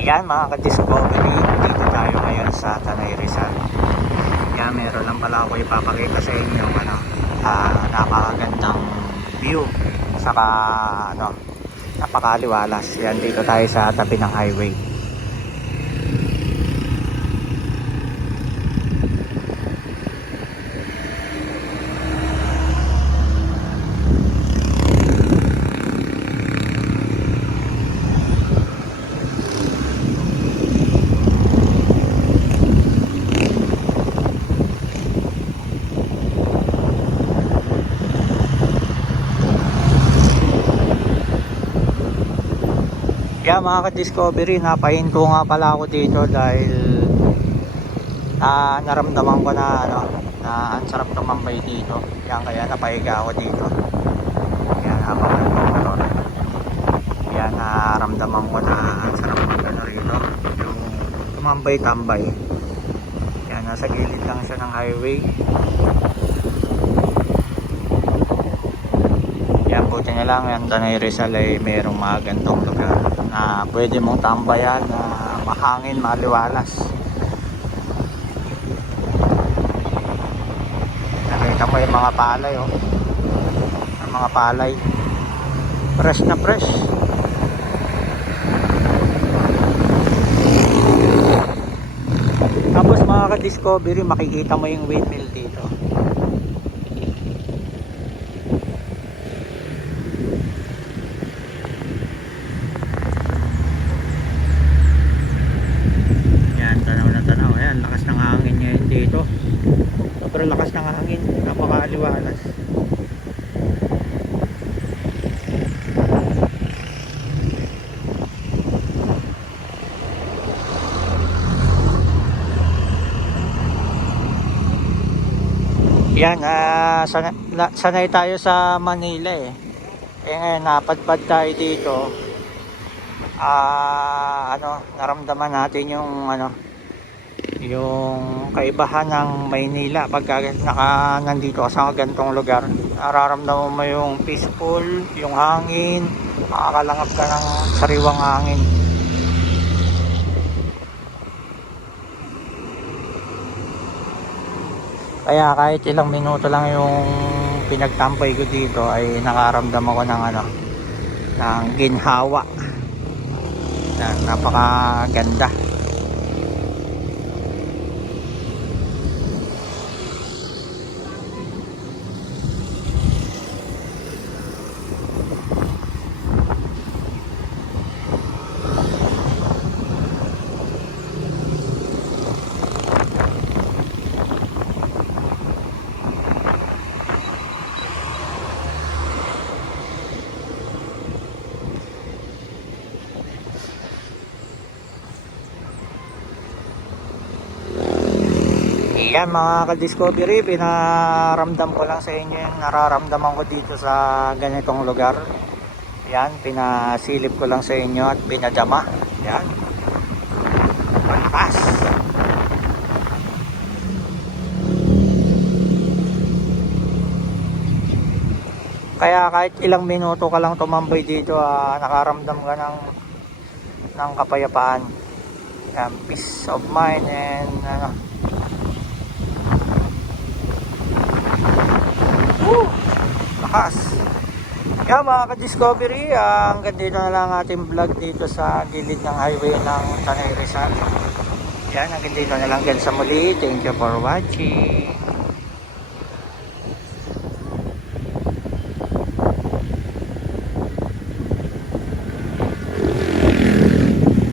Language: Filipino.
Yan mga ka-discovery, dito tayo ngayon sa Tanay Rizal. Yan, meron lang pala ako ipapakita sa inyo napakagandang view saka napakaliwalas. Yan, dito tayo sa tabi ng highway. Yan mga ka-discovery, napahinto nga pala ako dito dahil naramdaman ko na ang sarap tumambay dito. Yan, kaya napahiga ako dito. Yan, hapakan ko motor. Yan, naramdaman ko na ang sarap magano rito, yung tumambay-tambay. Yan, nasa gilid lang siya ng highway. Yan, buti na lang yung Tanay Rizal ay mayroong mga gantong lugar na pwede mong tambayan na mahangin, maliwalas. Nakita mo yung mga palay, oh. Ang mga palay fresh na fresh. Tapos mga ka-discovery, makikita mo yung windmill dito. Lakas ng hangin ngayon dito. Sobrang lakas ng hangin, napakaliwalas. Yan, sanay tayo sa Manila eh. Ngayon napadpad tayo dito. Naramdaman natin yung kaibahan ng Maynila pagka nandito ka sa ganitong lugar. Nararamdaman mo yung peaceful, yung hangin, makakalangap ka ng sariwang hangin. Kaya kahit ilang minuto lang yung pinagtampay ko dito ay nakaramdam ako ng ginhawa na napakaganda. Yan mga ka-discovery, pinaramdam ko lang sa inyo yung nararamdaman ko dito sa ganitong lugar. Yan, pinasilip ko lang sa inyo at pinadama. Yan, malakas. Kaya kahit ilang minuto ka lang tumambay dito, nakaramdam ka ng kapayapaan. Yan, peace of mind and lakas. Kaya mga ka-discovery, hanggang dito na lang ating vlog dito sa gilid ng highway ng Tanay Rizal. Yan, hanggang dito na lang din sa muli. Thank you for watching.